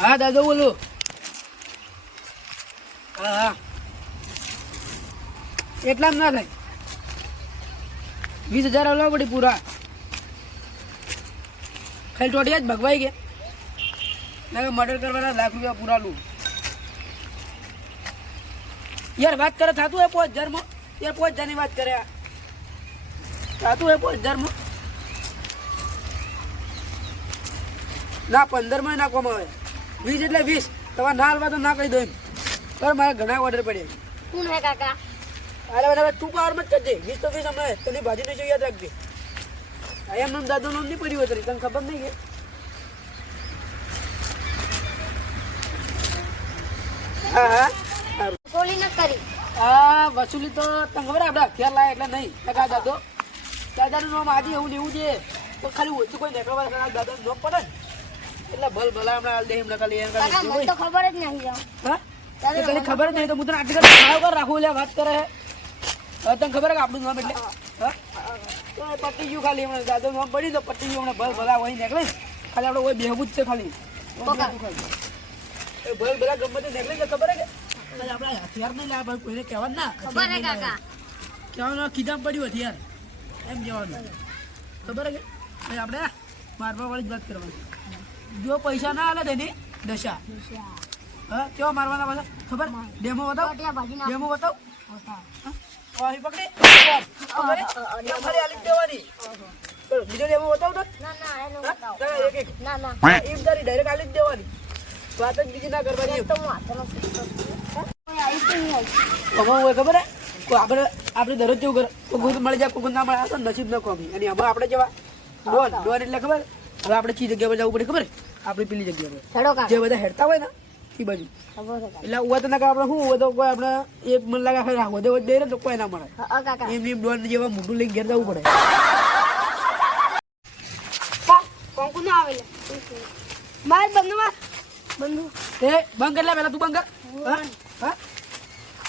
હા, દાદો બોલો. હા એટલામ ના થાય. વીસ હજાર આવવા પડી પૂરા. ખાલી ટોટિયા જ ભગવાઈ ગયા. ના મર્ડર કરવાના લાખ રૂપિયા પૂરા લઉં યાર, વાત કરે, થાતું હોય પાંચ હજારમાં? યાર, પાંચ હજારની વાત કરે આ. થાતું હોય પાંચ હજારમાં ના પંદરમાં ના આવે. વીસ એટલે વીસ. તમારે ના હાલવા તો ના કહી દો એમ. પણ મારા ઘણા ઓર્ડર પડ્યા શું હે કાકા? અરે બરાબર તું પાવરમાં જ કરજે. વીસ તો વીસ હમણાં તને ભાજી નહીં યાદ રાખજે. એમ નામ દાદુ નામ નહીં પડ્યું હતું તને ખબર નહીં કે હા હા. ગોળી ન કરી. આ વસૂલી તો તને ખબર આપણે હથિયાર લાય એટલે નહીં. કાકા દાદો. દાદાનું નામ આજે એવું એવું છે. તો ખાલી ઓછું કોઈ નીકળવા દાદાનું નામ પડે ને એટલે ભલ ભલા હમણાં હાલ દે એમને ખાલી એમ ખાલી તો ખબર જ નહીં હા? તને ખબર જ નહીં તો હું તને આટલી ખાવ કર રાખું એટલે વાત કરે. હવે તને ખબર કે આપણું નામ એટલે? હા? પટી ગયું ખાલી હમણાં. દાદો નામ પડી તો પટી ગયું હમણાં. ભલ ભલા હોય નીકળે. ખાલી આપણે હોય બેહવું જ છે ખાલી. ભલ ભલા ગમે તે નીકળે તો ખબર હે કે? આપણે હથિયાર નહીં લાવે ભાઈ કોઈને કહેવા ના. ખબર હે કાકા. કહેવાનું કીધા પડ્યું હથિયાર? એમ જવાનું. ખબર હે આપણે મારવા વાળી જ વાત કરવાની. જો પૈસા ના હાલે તેની દશા. હા કેવા મારવાના પાછા? ખબર? ડેમો બતાવ. ડેમો બતાવ. બીજો ડેમો બતાવ તો. ના ના ડાયરેક્ટ આલી જ દેવાની. વાત જ બીજી ના કરવાની ખબર હું? આવી તો આવી. આપણે આપણે દરરોજ જેવું કરે મળી જાય કોઈ ના મળે તો નસીબ ન કોમી. અને આમાં આપણે જેવા ડોન ડોન એટલે ખબર? હવે આપણે ચી જગ્યા પર જવું પડે ખબર? આપણે પેલી જગ્યા પર જે બધા હેરતા હોય ને એ બાજુ. એટલે ઉવા તો ના આપણે શું હોય તો કોઈ આપણે એક મન લાગે ખાલી રાખો વધે દે તો કોઈ ના મળે. એમ એમ ડોન જેવા મોટું લઈને ઘેર જવું પડે. કોંકુ ના આવેલા મારે બંધ બંધ એ બંધ કર લે પેલા તું બંધ કર. હા હા.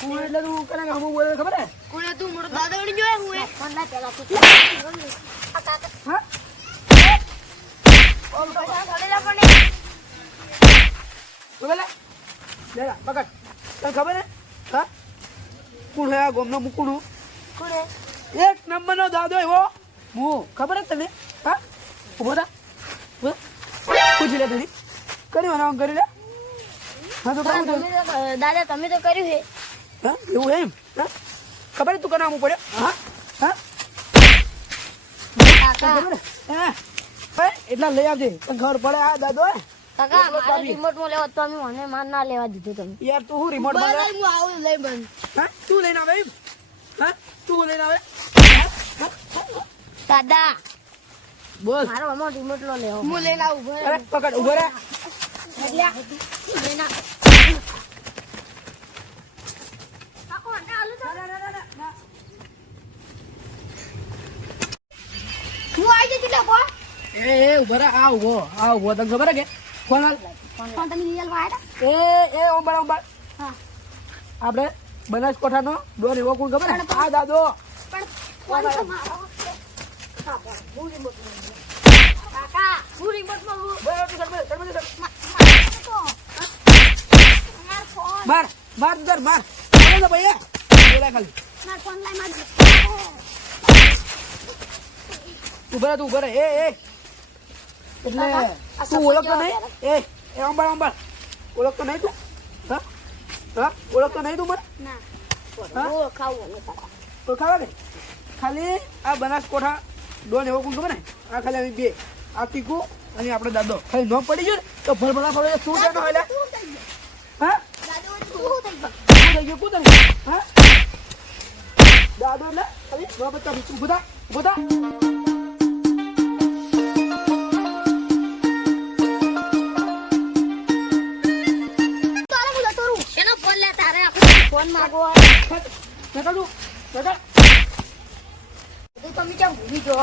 હું એટલે તું કરે કે હમું બોલે ખબર હે? તું મોટો દાદા વળી જોયે હું એ. ફોન લાય પેલા તું આ કાકા. હા? ઓમ પૈસા ભરેલા પણ તું પેલા પકડ. તને ખબર હે? હા? કોણ હે આ ગોમનો મુકુણું એક નંબરનો દાદો એવો. હું? ખબર હે તને? હા? ઊભો થા. પૂછી લે તને. કરી મને કરી લે. હા તો તો દાદા તમે તો કર્યું છે હા એવું એમ? હા. ખબર તું કના આવું પડે હા હા? એટલા લઈ આવજે. તને ખબર પડે આ દાદો કાકા મારે રિમોટમાં લેવા તમે મને માર ના લેવા દીધું તમે. યાર તું હું રિમોટમાં હું આવું લઈ બંધ. હા તું લઈને આવે હા તું લઈને આવે? દાદા. બોલ. મારો અમારો રિમોટ લો લેવો. હું લઈને આવું પકડ ઊભો રે લઈને એ ઊભો રે આ ઊભો આ ઊભો. તને ખબર કે? ફોન કોણ તમે રિયલમાં એ એ ઓંબાળ ઓંબાળ હા. આપણે બનાસકોઠાનો ડોર એવો કોણ ખબર? આ દાદો. પણ ફોન મારો. હું રિમોટમાં હું. બોલ, બોલ, બોલ, મારો. મારો માર બોલે ભાઈ એ. બોલાય ખાલી. મારો ફોન લાય માર ઊભો તું ઊભો રે. એ એ. એટલે તું ઓળખતો નહીં? એ એ ઓંબાળ ઓંબાળ ઓળખતો નહીં તું? હા? હા? ઓળખતો નહીં તું મને? ના. હા? હું ખાવું ને તો ખાવા દે. ખાલી આ બનાસકોઠા ડોન એવો ખબર ને આ ખાલી અમે બે. આ તીકુ અને આપણો દાદો. ખાલી ન પડી ગયું ને તો ભરભરા પડે શું છે એટલે હા? થઈ ગયો. કું હા? દાદો એટલે બધા બધા તમે કેમ ભૂલી જો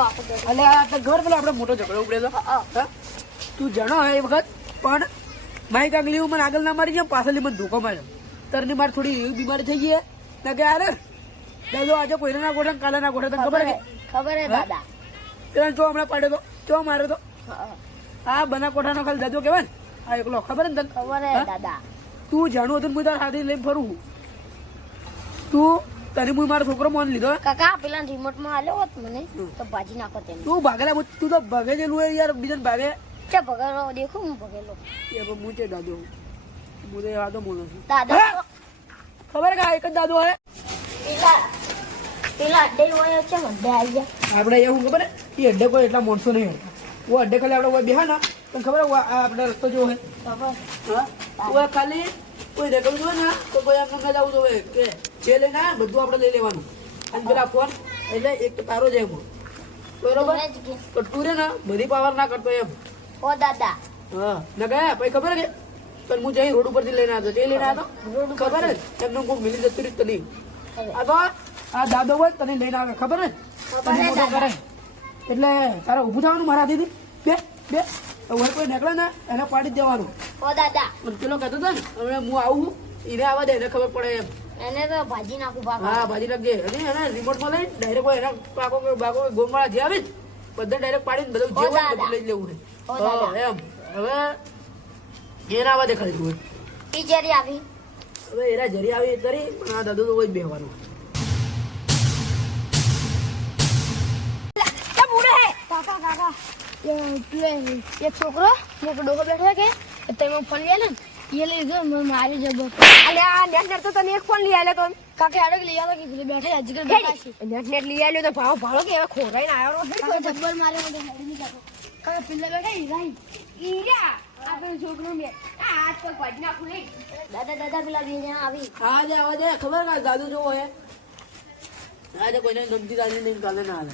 એટલે આ ઘર પેલો આપણે મોટો ઝઘડો ઉપડે તો તું જાણો એ વખત પણ માઇક આગલી મને આગળ ના મારી ગયા પાછળની મને ધોકો માર્યો તરની મારે થોડી એવી બીમારી થઈ ગઈ ના કે અરે દાદો આજે કોઈને ના ગોઠે કાલે ના ગોઠે તને ખબર હે ખબર હે દાદા. પેલા જો હમણાં પાડ્યો તો જો માર્યો તો આ બના કોઠાનો ખાલી દાદો કહેવાય ને આ એકલો ખબર ને તને ખબર હે દાદા. તું જાણું હતું હું તારા સાથે લઈને ફરું તું તને હું મારો છોકરો મોન લીધો. કાકા પેલા રિમોટમાં આલ્યો હોત મને તો ભાજી નાખો તેને તું ભાગેલા તું તો ભગેજેલું હોય યાર બીજાને ભાગે. ચા ભગેલો દેખો હું ભગેલો. એ પણ હું છે દાદો. હું તો મોનો છું. દાદો ખબર કે એક જ દાદો હે? પેલા પેલા અડ્ડે હોય છે અડ્ડે આવી ગયા આપણે એવું ખબર એ અડ્ડે કોઈ એટલા મોણસો નહીં હતા ઓ અડ્ડે ખાલી આપણે બેહા ના તને ખબર આપણે રસ્તો જો હે ખબર. હા? ખાલી કોઈ રકમ જોવે ને તો કોઈ એમ ના જવું જોવે કે જે લઈને આવ્યા બધું આપણે લઈ લેવાનું. અને પેલા ફોન એટલે એક તારો જ એમ બરોબર? જ તો તું રે ને બધી પાવર ના કરતો એમ. ઓ દાદા. હા ના ગયા પછી ખબર છે પણ હું જઈ રોડ ઉપરથી લઈને આવ્યો જે લઈને આવ્યો ખબર જ એમનું કોઈ મિલી જતું રીત તને આ તો આ દાદો હોય તને લઈને આવે ખબર ને તને મોટો કરે. એટલે તારે ઊભું થવાનું મારા દીદી બે બે. હવે કોઈ નીકળે ને એને પાડી દેવાનું. ઓ દાદા. પેલો કહેતો હતો ને હવે હું આવું એને આવવા દે એને ખબર પડે એમ. એને તો ભાજી નાખું હા ભાજી અને એને રિમોટમાં લઈ ડાયરેક્ટ એના પાકો બાકો કે જે આવે બધા ડાયરેક્ટ પાડીને બધું જે હોય બધું લઈ લેવું છે. એમ. હવે એના આવવા દેખાડી ટીચરી આવી. હવે એના જરી આવી કરી પણ આ દાદુ તો હોય જ બેહવાનું. એક છોકરો એક ડોકો બેઠો કે તમે ફોન લે ને એ લઈ ગયો મારી જબો અલે આ નેટ નેટ તો તને એક ફોન લઈ આલ્યો તો. કાકે આડો લઈ આવો કે બેઠે આજકાલ બેઠા છે. નેટ નેટ લઈ આલ્યો તો ભાવ ભાડો કે હવે ખોરાઈને આવ્યો કાકા જબ્બર મારે મને હેડી ની કાકો કાકા પેલે બેઠા ઈ રાઈ ઈરા આ પેલું છોકરું આ હાથ દાદા દાદા પેલા બે આવી. હા જે આવા દે ખબર કે દાદુ જોવો હે? આજે કોઈને નમતી દાદી નહીં કાલે ના આવે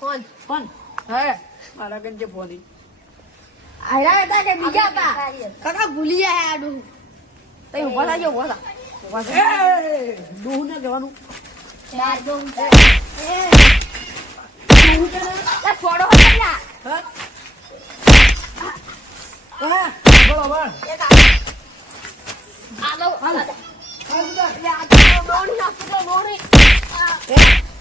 ફોન ફોન હા? મારા કન ફોન આયરા હતા કે બીજા હતા? કાકા ભૂલી જાય આડું તઈ ઊભા થાજો ઊભા થા ઊભા થા. એ ને કહેવાનું ચાર દો લે છોડો હે હા હા બોલો બોલ આલો હાલ. દાદા લે આ તો દોડી નાખું તો દોડી લે, આ બીજે મારો આમાં તો આમાં તો મારતા નહીં આવડતું લે અમાર ઘર- ડાયરેક્ટ ફૂડ હીલા અમાર હા? ગરીબ ભૂલી જાય આડો અમાર- અમાર ગરીબ બહુ કરો કામ કરો હા ફૂડ ના ના ના ના. લઈ રો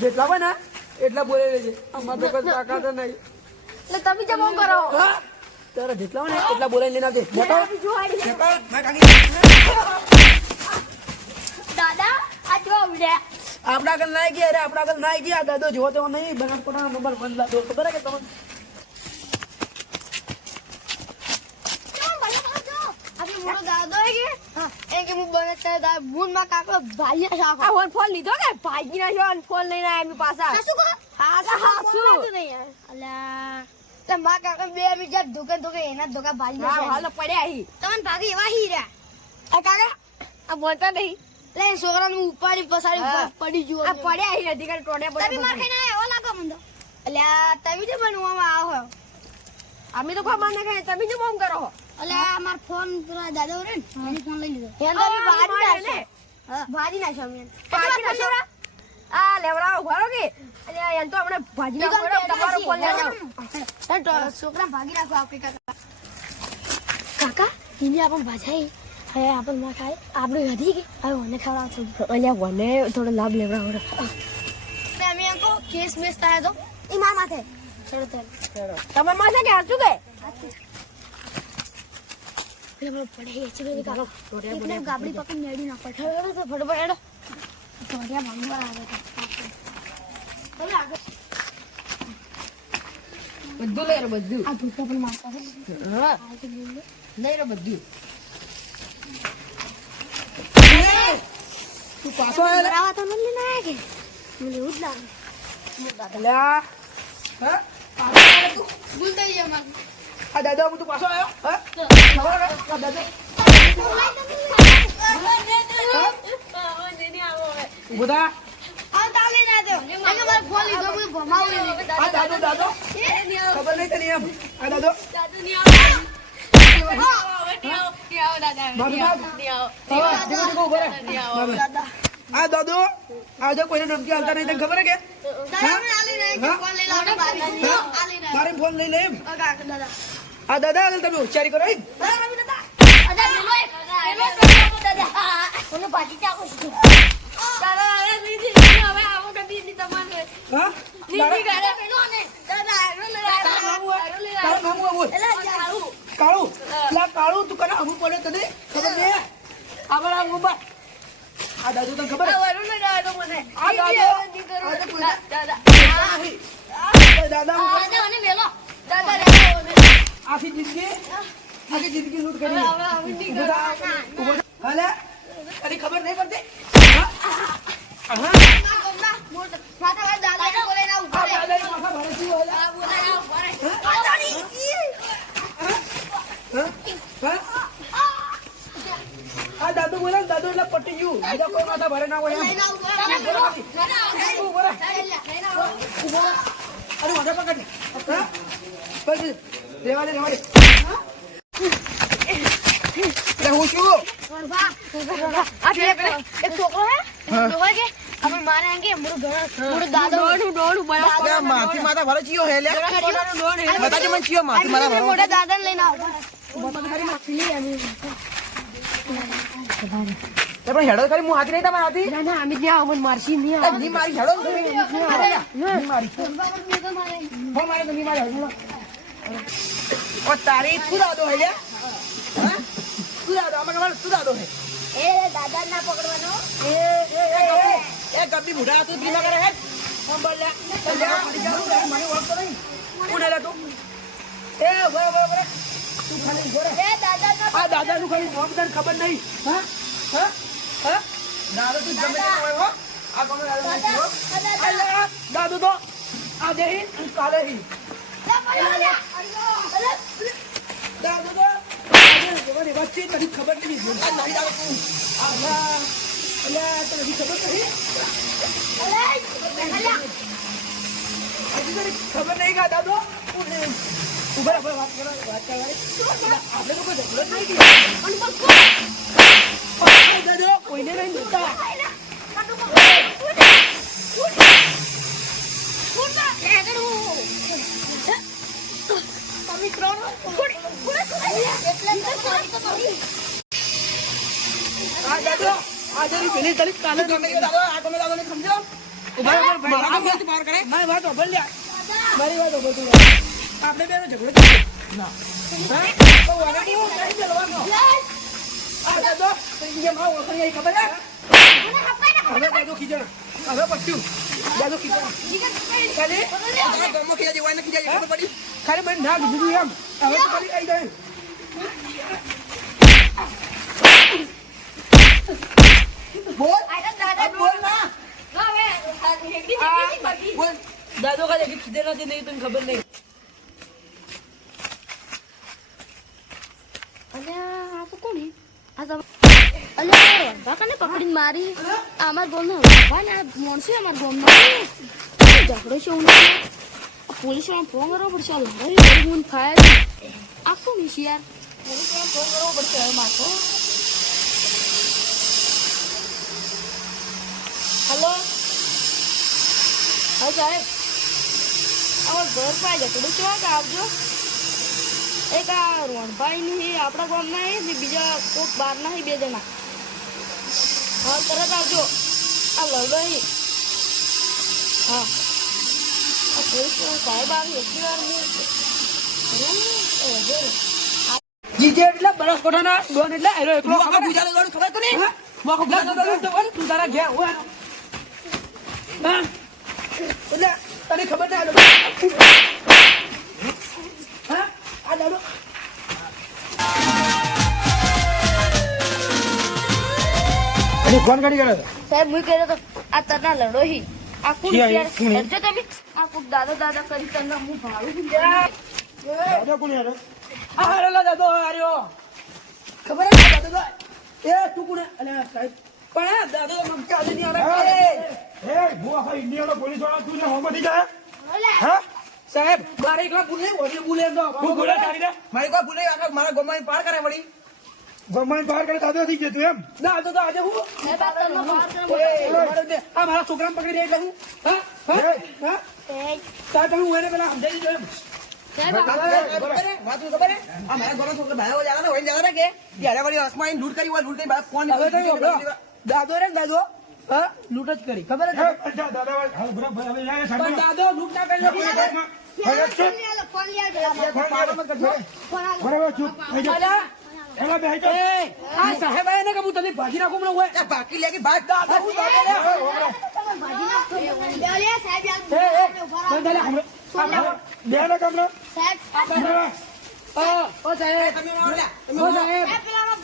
જેટલા હોય ને એટલા બોલે લેજે અમારે નહીં એટલે તમે જે કરો તારા જેટલા હોય ને એટલા બોલાઈ લઈને આવજે દાદા, આ જો ઉડ્યા? આપણા આગળ ના ગયા અરે આપણા કલ ના ગયા. દાદો જોવો તો નહીં બનાસકોટાનો નંબર વન દાદો ખબર કે તમને? આપણે મોટો દાદો હે કે? હા. એ કે હું બને છે દા બૂનમાં કાકો ભાઈ શાકો. આ ફોન ફોન લીધો કે? ભાગી નાખ્યો અને ફોન લઈને આવ્યા એમની પાછા શું કહો? હા તો હા શું? અલ્યા. તે માં કાકા બે બીજા દુકાન તો એના દુકાન ભાઈ હા ના હાલો પડ્યા હી. તમને ભાગી એવા હી રહ્યા. આ કાકા આ બોલતા નહીં. લે છોકરાનું ઉપાડી પસાડી પડી ગયો આ પડ્યા હી અધિકાર ટોડે તમે માર ખાઈને એવો લાગો મને તો. તમે જે બનવામાં આવો અમે તો કોઈ માને ખાય તમે જો બોમ કરો અલ્યા માર ફોન પેલા દાદા રે ને એને ફોન લઈ લીધો. એને તો ભાજી નાખ્યો. ભાજી નાખ્યો અમે. ભાજી નાખ્યો? આ લેવડાવો ભરો કે? અલ્યા એને તો આપણે ભાજી નાખો તમારો ફોન લેવાનો છોકરા ભાગી નાખો આપણે કાકા કાકા એને આપણ ભાજાઈ હવે આપણમાં ખાય. આપણે હતી કે હવે મને ખવડાવશું અલ્યા વને થોડો લાભ લેવડાવો અમે એમ કેસ બેસ થાય તો? એ માર માથે. ચલો ચાલ. તમે માસે કે હાચું કે? પેલા પેલો પડે એ છે પેલી કાકા એકને ગાબડી પકડી મેળી નાખો. હેડો તો ફટફટ હેડો. ધોરિયા ભાંગવા આવે આગળ. બધું લઈ રહ્યો બધું. આ ધૂપા પણ મારતા હા. લઈ રહ્યો બધું તું પાછો. બરાબર તો લઈને આયા કે મને જ લાગે. અલ્યા હા? પાછો તું? ભૂલ થઈ અમારી. આ દાદા હું તું પાછો આવ્યો હા? ખબર હે? આ દાદો. ઊભો આ તાલે ના દો એ કે ફોન લીધો હું ભમાવું આ દાદો દાદો ખબર નહીં તને એમ. આ. આ દાદુ આજે કોઈને ધમકી હાલતા નહીં તને ખબર હે? કે મારે ફોન લઈ લે એમ? ઓ કાકા દાદા. આ દાદા હાલ તમે હોશિયારી કરો એમ? દાદા રવિ દાદા દાદા મેલો એક મેલો દાદા દાદા મને પાછી ચાકો છું દાદા હવે દીદી હવે આવો કે દીદી તમને હા દીદી ગાડે મેલો ને દાદા આરો લે તારું નામ હું આરો લે તારું નામ હું બોલ એલા જાડું કાળું લા કાળું તું કને અમુક પડે તને ખબર નહીં આગળ આ ઊભા આ દાદુ તને ખબર હે? આરો લે દાદા મને આ દાદો આ તો કોઈ દાદા નહીં. આ દાદા હું દાદા મને મેલો દાદા દાદા આખી જિંદગી આખી જિંદગી લૂંટ કરી હવે હવે અમે નહીં ઊભો થા. ઊભો થા. હાલે તને ખબર નહીં પડતી હા? હા દાદા દાદા બોલે ના આ ઊભા રહે દાદાની માથા ભારે શું હાલે? આ બોલે ના ઊભા રહે હા? હા? આ દાદુ બોલે ને દાદુ એટલે પટી ગયું. બીજા કોઈ માથા ભારે ના હોય. અરે વાંધા પકડ ને. હા? બસ રેવા દે રેવા દે હા? છું? એક છોકરો હે? છોકરો મારે આંગે મોરો ઘર મોરો દાદો દોડું દોડું બરાબર આ માથે માથા ભારે ચિયો હે લે બતાજી મને ચિયો. માથે માથા ભારે. મોટા દાદા લઈને આવો. તે પણ હેડો ખાલી હું હાથી નહીં તમારા હાથી. ના ના અમે ત્યાં અમને મારશી નહીં આવે. ની મારી હેડો ની મારી હો. મારે. તો ની મારી હેડો ઓ તારી દાદો હે લે હા? દાદો દાદો એ દાદા ના પકડવાનો. એ એ એ ગબ્બી. બુઢા તું ધીમા કરે હે. બોલ લે મને ઓળખતો નહીં. કોણ હેલા તું? એ બરો બરો બરો તું ખાલી ઊભો એ દાદા ના આ દાદાનું ખાલી નામ ખબર નહીં. હા? હા? હા? દાદા તું તે હોય હો. આ ગમે દાદા દાદુ તો આજે હી તું કાલે હી. દાદુ તો વચ્ચે તને ખબર નહીં. નહીં દાદા તું આભા અલ્યા તને ખબર નહીં? હજી તને ખબર નહીં કા દાદો? ઊભા રહો, વાત કરો વાત કરવાની. આપણે તો કોઈ ઝઘડો જ નહીં દાદો કોઈને નહીં બોલતા આ દાદો આ જરી પેલી તરી કાલે ગમે તે દાદો આ ગમે દાદો ને સમજો? ઊભા રહો, મારા ગમે તે બહાર કરે મારી વાત ઓભળ લ્યા મારી વાત ઓભળ તું આપણે બેનો ઝઘડો ના. દાદો આવો ખબર હવે દાદો ખીજણ. હવે પટ્યું દાદો ખીજણ. ખાલી? તારા ખીજા જેવા ને. ખીજા જેવા ખબર પડી? ખાલી મને ના કીધું એમ. હવે તો ખાલી આવી જાય બોલ. આ બોલ ના. બોલ. દાદો ખાલી ખીજે નથી નહીં તને ખબર નહીં અલ્યા આ તો કોણ હે? આ તો કને પકડીને મારી. અમાર ગામનો વંધા ને આ માણસો અમાર ગામનો ઝઘડો છે હું પોલીસવાળા ફોન કરવો પડશે, આ લડાઈ હું ખાય છે. આ કોણ છે યાર. પોલીસવાળા ફોન કરવો પડશે હવે માથો હલો? હા, સાહેબ. અમાર ઘર પાસે ઝઘડો છે કે આવજો? એક આ રોણભાઈ ની આપણા ગામના છે બીજા કોઈક બહારના બે જણા. તરત આવજો. આ લવડો છે હા. આ પોલીસ સાહેબ આવી એટલી વાર જીજે એટલે બનાસકાંઠાના ડોન એટલે એનો એકલો ખબર? ગુજરાત ડોન ખબર તો નહીં મોકો ગુજરાત ડોન તો કોણ તું તારા ઘેર હોય હા? એટલે તને ખબર ના હા? આ દાડો અને કોણ ગાડી કરે સાહેબ હું કહેતો તો આ તના લડો હી. આ કુલ? યાર? જો તમે આ કુલ દાદા દાદા કરી તને હું ભાડું છું દાદો કોણ યાર? આ હારેલા દાદો હાર્યો ખબર હે? દાદો તો એ તું કોણ અલે સાહેબ. પણ આ દાદો નમકે આજે નહીં આવે એ હું આખા ઇન્ડિયાનો પોલીસવાળા તું ને હોમથી જા. હા? સાહેબ મારે એકલા ભૂલે ઓને ભૂલે તો. હું ભૂલે તારી દે. મારી કોઈ ભૂલે આખા મારા ગોમાઈ પાર કરે વળી. ગમાઈને બહાર કરે દાદો થઈ જતું એમ ના તો તો આજે હું આ મારા છોકરાને પકડી એટલે હું હા હા એને પેલા સમજાવી દો એમ. દાદો રે ને દાદો હા લૂંટ જ કરી ખબર. દાદો લૂંટ ના કરી નાખી. એલા બેહી. એ, આ સાહેબ આયા ને કે હું તને ભાજી નાખું હમણાં હોય. દાદો, હું દાદો લે. લે સાહેબ એ, એ, બંધ લે. બે ને કમરો. સાહેબ ઓ, સાહેબ. ઓ સાહેબ.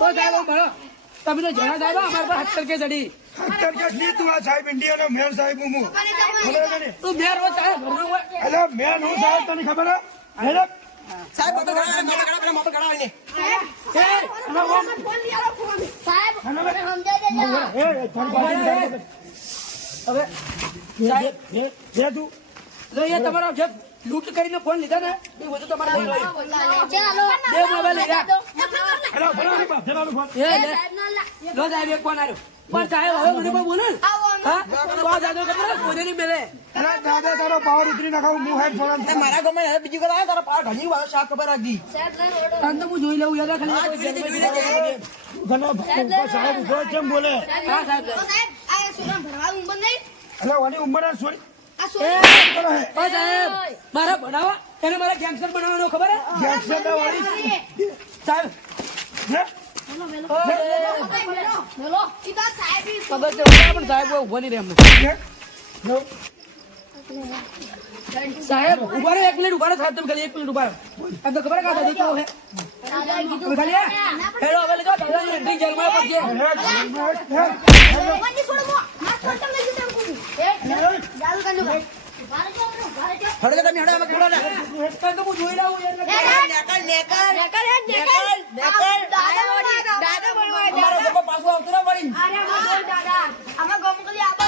ઓ સાહેબ, તમે તો જણા સાહેબ અમારા પર હત્તર કે ચડી હત્તર કે નહીં તું આ સાહેબ ઇન્ડિયાનો મેન સાહેબ હું. ખબર તું બે હો સાહેબ ઘરનો મેન હું સાહેબ તને ખબર હે? હેલો? એ, અને ઓમ, સાહેબ હેલો? મને સમજાઈ દેજો હવે સાહેબ જે તું. જો એ તમારા જે લૂંટ કરીને ફોન લીધા ને એ બધું તમારે બે મોબાઈલ લીધા. એ લે લો સાહેબ એક ફોન આવ્યો પણ સાહેબ હવે મને કોઈ બોલે ને? હા? તો દાદો ખબર છે? નહીં મળે અલા, દાદા તારો પાવર ઉતરી નાખાવ હું હેડ ફોન મારા ગમે હવે બીજી વાર તારા પાર ઘણી વાર સાફ ખબર રાખી. તને તો હું જોઈ લઉં યાર ખાલી કોઈ જેલમાં જવાનું ઘણા સાહેબ ઊભો કેમ બોલે? હા સાહેબ. સાહેબ આ ઉંમર નહીં? અલા વાની ઉંમર આ સાહેબ મારા ભણાવા એને મારા ગેંગસ્ટર બનાવવાનો ખબર હે? ગેંગસ્ટર સાહેબ ખબર છે પણ સાહેબ ઊભો નહીં રહે અમને. સાહેબ ઊભા રહો એક મિનિટ ઊભા રહો સાહેબ તમે ખાલી એક મિનિટ ઊભા રહો. આ તો ખબર કાઢો દીકરો હે ખાલી હે? હવે લીધો જેલમાં પડશે હડકે તમે હડા મત હડા નેકલ તો હું જોઈ રહું યાર નેકલ નેકલ નેકલ નેકલ નેકલ દાદા બનવા દાદા બનવા અમારો પાછો આવતો ના પડી અરે દાદા. અમે ગમ કરી આપો